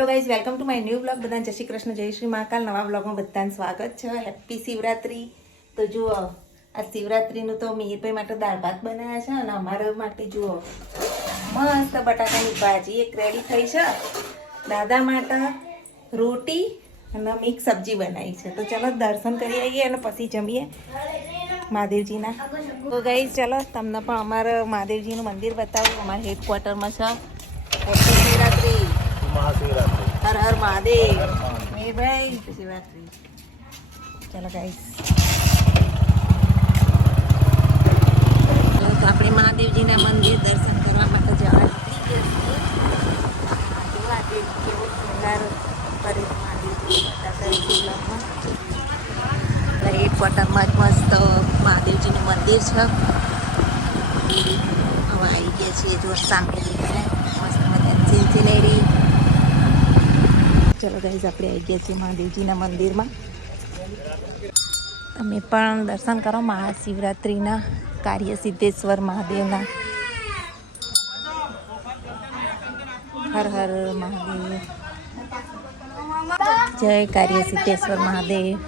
Hello guys, welcome to my new blog. બધાને જય શ્રી કૃષ્ણ, જય શ્રી મહાકાલ. નવા બ્લોગમાં બધાને સ્વાગત છે. હેપી શિવરાત્રી. તો જુઓ, આ શિવરાત્રીનું તો મીરભાઈ માટે દાળ ભાત બનાવ્યા છે અને અમારા માટે જુઓ મસ્ત બટાકાની ભાજી એક રેડી થઈ છે. દાદા માટે રોટી અને મિક્સ સબ્જી બનાવી છે. તો ચાલો દર્શન કરી આવીએ અને પછી જમીએ મહાદેવજીના. તો ગાઈઝ ચાલો તમને પણ અમારા મહાદેવજીનું મંદિર બતાવું. અમારા હેડક્વાર્ટરમાં છે. હેપી શિવરાત્રી. હર હર મહાદેવ. ભાઈ શિવરાત્રી. ચાલો ગાઈસ, તો આપણે મહાદેવજીના મંદિર દર્શન કરવા માટે જવા એક ક્વાર્ટરમાં જ મસ્ત મહાદેવજીનું મંદિર છે. હવે આવી ગયા છીએ, જો સામે મસ્ત મજાની સિનેરી. ચલો ગાઈઝ, આપણે આવી ગયા છીએ મહાદેવજીના મંદિરમાં. તમે પણ દર્શન કરો મહાશિવરાત્રિના કાર્ય સિદ્ધેશ્વર મહાદેવના. હર હર મહાદેવ. જય કાર્ય સિદ્ધેશ્વર મહાદેવ.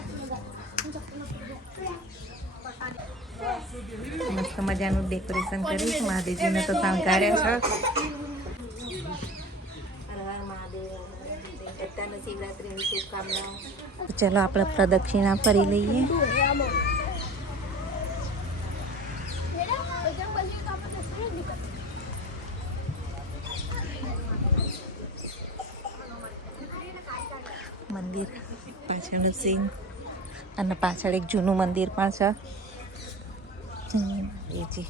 મસ્ત મજાનું ડેકોરેશન કરીશ. મહાદેવજીને તો શણગાર્યા છે. ચલો આપણે પ્રદક્ષિણા ફરી લઈએ. મંદિર પાછળનું સીન અને પાછળ એક જૂનું મંદિર પણ છે. એ છે.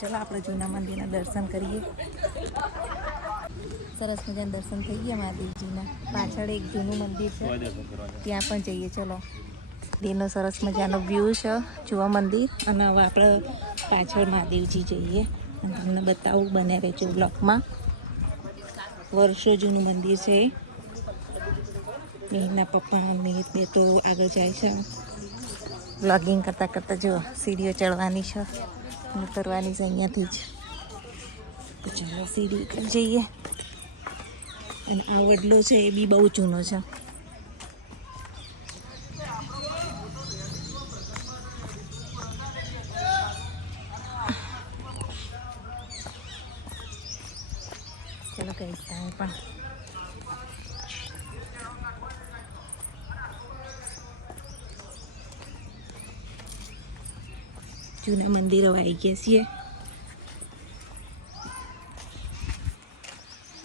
ચલો આપણે જૂના મંદિરના દર્શન કરીએ. સરસ મજાના દર્શન થઈ ગયા મહાદેવજીના. પાછળ એક જૂનું મંદિર છે, ત્યાં પણ જઈએ. ચલો, દિનનો સરસ મજાનો વ્યૂ છે, જોવા મંદિર. અને હવે આપણે પાછળ મહાદેવજી જઈએ અને તમને બતાવું. બને રહેજો બ્લોકમાં. વર્ષો જૂનું મંદિર છે. મિહિરના પપ્પા મિહિર બે તો આગળ જાય છે વ્લોગિંગ કરતાં કરતાં. જો સીડીઓ ચડવાની છે અને ઉતરવાની છે અહીંયાથી જ. તો ચાલો સીડી ઉપર જઈએ. અને આ વડલો છે એ બી બહુ જૂનો છે. ચલો કઈ ત્યાં પણ જૂના મંદિરો આવી ગયા છીએ.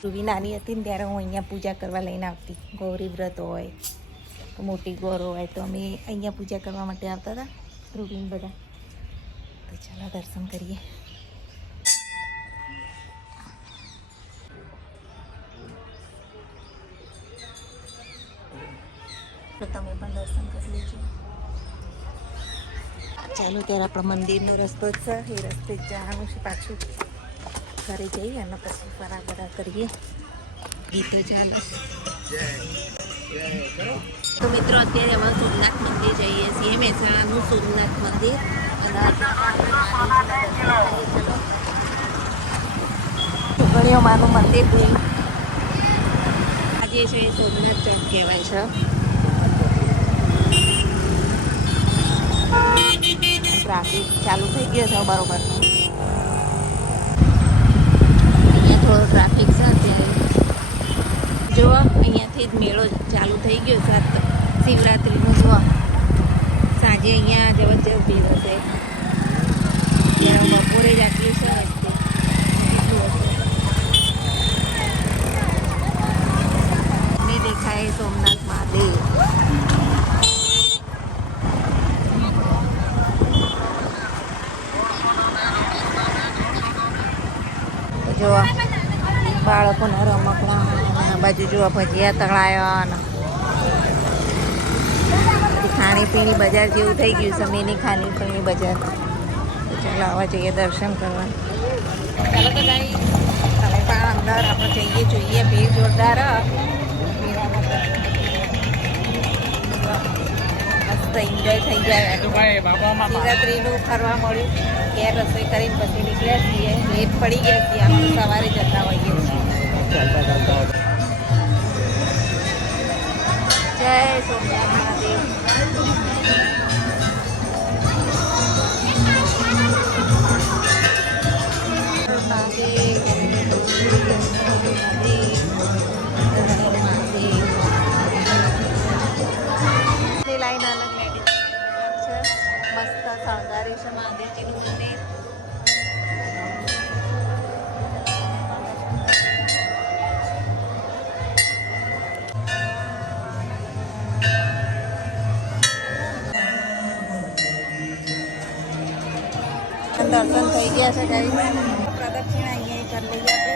રૂબી નાની હતી ને ત્યારે હું અહીંયા પૂજા કરવા લઈને આવતી. ગૌરી વ્રત હોય તો મોટી ગૌરો હોય તો અમે અહીંયા પૂજા કરવા માટે આવતા હતા રૂબીન બધા. તો ચાલો દર્શન કરીએ. તો તમે પણ દર્શન કરી લેજો. ચાલો ત્યારે આપણા મંદિરનો રસ્તો જ છે, એ રસ્તે જ જવાનું છે. પાછું ઘરે જઈએ અને પછી ફરાફરા કરીએ. ગીતો ચાલે. તો મિત્રો, અત્યારે અમે સોમનાથ મંદિર જઈએ છીએ. મહેસાણાનું સોમનાથ મંદિર. છોકરીઓમાંનું મંદિર થયું. આજે છે એ સોમનાથ ચોક કહેવાય છે. ટ્રાફિક ચાલુ થઈ ગયો છે બરોબર. અહીંયા થોડો ટ્રાફિક છે અત્યારે. જુઓ, અહીંયાથી જ મેળો ચાલુ થઈ ગયો છે શિવરાત્રિનો. જુઓ, સાંજે અહીંયા જબરજસ્ત ભીડ હશે. ત્યારે બપોરે જ આટલી છે રસ્તે. કેટલું હશે નહીં દેખાય સોમનાથ મહાદેવ. જોવા બાળકોના રમકડા, આ બાજુ જોવા ભજીયા તળાયા. ખાણીપીણી બજાર જેવું થઈ ગયું છે, મિની ખાણીપીણી બજાર. તો ચાલો આવવા જઈએ દર્શન કરવા. ચાલો તો ગાઈ, તમે પણ અંદર આપણે જઈએ, જોઈએ. ભીડ જોરદાર. મસ્ત એન્જોય થઈ જાય. શિવરાત્રીનું ફરવા મળ્યું. ઘેર રસોઈ કરીને પછી નીકળ્યા છીએ. લેટ પડી ગયા છીએ. આપણે સવારે જતા હોઈએ છીએ. સોમનાથ મહાદેવ. લાઈન અલગ લેડી છે, મસ્ત શણગારી છે મહાદેવજીનું મંદિર. દર્શન થઈ ગયા છે કઈ પ્રદક્ષિણા અહીંયા કરી લઈએ આપણે.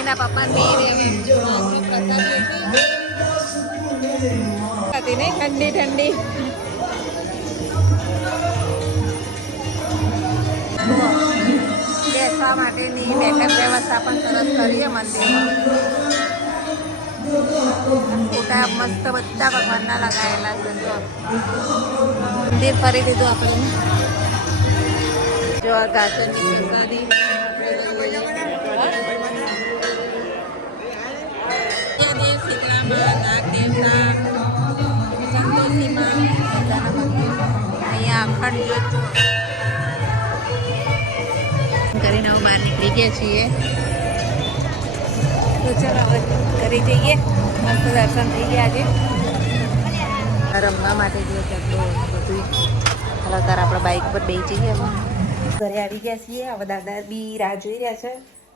એના પપ્પા ને ઠંડી ઠંડી બેસવા માટેની બેઠક વ્યવસ્થા પણ સરસ કરી છે મંદિરમાં. ફોટા મસ્ત બધા ભગવાનના લગાવેલા છે. મંદિર ફરી લીધું આપણે. જો આ ગાજરની પ્રસાદી શીતળામાં નાગ દેવતા સંતોષીમાં બધાના મંદિર. અહીંયા અખંડ જ્યોત કરીને હવે બહાર નીકળી ગયા છીએ. તો ચાલો હવે ઘરે જઈએ. મસ્ત દર્શન થઈ ગયા આજે. રમવા માટે જે બધું ચાલો તાર આપણે બાઇક પર બેસી જઈએ. હવે ઘરે આવી ગયા છીએ. હવે દાદા બી રાહ જોઈ રહ્યા છે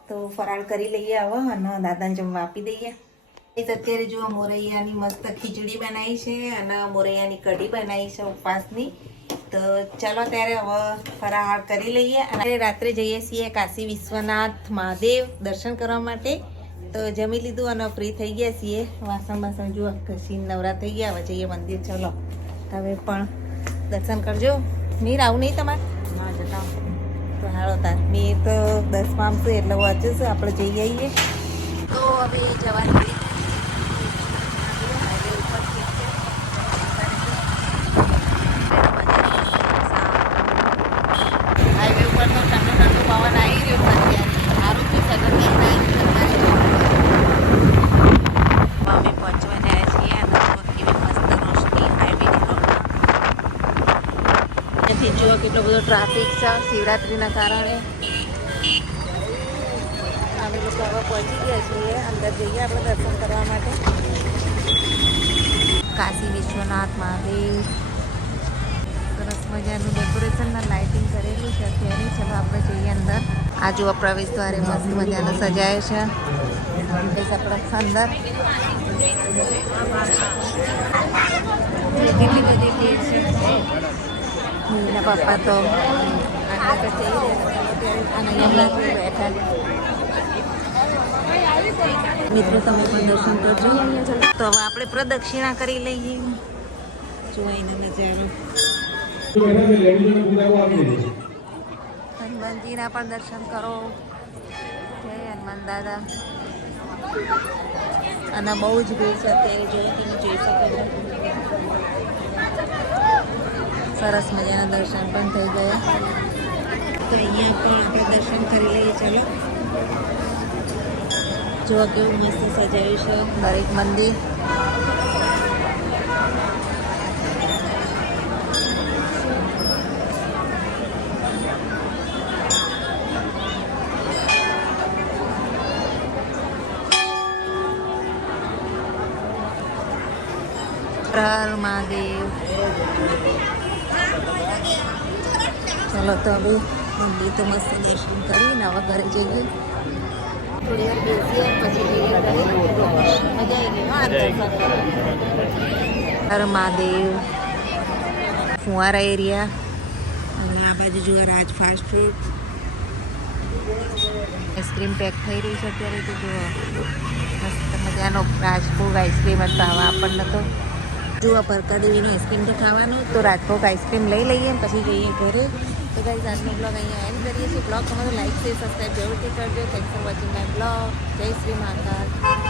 તો ફરાળ કરી લઈએ હવે અને દાદાને જમવા આપી દઈએ. અત્યારે જો મોરૈયાની મસ્ત ખીચડી બનાવી છે અને મોરૈયાની કઢી બનાવી છે ઉપવાસની. તો ચાલો ત્યારે હવે ફરાળ કરી લઈએ. અને રાત્રે જઈએ છીએ કાશી વિશ્વનાથ મહાદેવ દર્શન કરવા માટે. તો જમી લીધું અને ફ્રી થઈ ગયા છીએ. વાસણ બાસણ જુઓ ઘસી નવરા થઈ ગયા. હવે જઈએ મંદિર. ચલો તમે પણ દર્શન કરજો. મીર આવું નહીં તમારે? તો હાલો તાર મીર તો 10માં આવશે એટલે વાંચે છે. આપણે જઈ આવીએ. તો હવે જવાની કેટલો બધો ટ્રાફિક છે શિવરાત્રીના કારણે. અમે લોકો હવે પહોંચી ગયા છીએ. અંદર જઈએ આપણે દર્શન કરવા માટે. કાશી વિશ્વનાથ મહાદેવ સરસ મજાનું ડેકોરેશનના લાઇટિંગ કરેલું છે અત્યારે. ચલો આપણે જઈએ અંદર. આ જુઓ પ્રવેશ દ્વારે મસ્ત મજાનો સજાયો છે. આપણે અંદર કેટલી બધી ભીડ છે. એના પપ્પા તો બેઠા. મિત્રો તમે પણ દર્શન કરજો. તો હવે આપણે પ્રદક્ષિણા કરી લઈએ. જો એનો નજારો. હનુમાનજીના પણ દર્શન કરો. જય હનુમાન દાદા. અને બહુ જ ભીડ છે અત્યારે. જો તમે જોઈ શકો છો. સરસ મજાના દર્શન પણ થઈ ગયા. તો અહીંયા પણ આપણે દર્શન કરી લઈએ. ચાલો જો કેવું મસ્ત સજાયું છે દરેક મંદિર. હર મહાદેવ. ચલો તો હવે મંદિર તો મસ્ત દર્શન કરીને હવે ઘરે જઈએ. થોડી વાર બેસીએ પછી જઈએ ઘરે. મજા આવી ગઈ. હર મહાદેવ ફુવારા એરિયા. અને આ બાજુ જુઓ રાજ ફાસ્ટ ફૂડ. આઈસ્ક્રીમ પેક થઈ રહી છે અત્યારે. તો જુઓ મસ્ત મજાનો રાજભોગ આઈસ્ક્રીમ જ ભાવ આપણને તો. જુઓ પરકાદેવીનો આઈસ્ક્રીમ તો ખાવાનું. તો રાજભોગ આઈસ્ક્રીમ લઈ લઈએ પછી જઈએ ઘરે. તો તો ગાઈઝ આજનો બ્લોગ અહીંયા એન્ડ કરીએ છીએ. બ્લોગ તમારો લાઈક છે, સબસ્ક્રાઈબ જરૂરથી કરજો. Thanks for watching my blog. જય શ્રી મહાકાલ.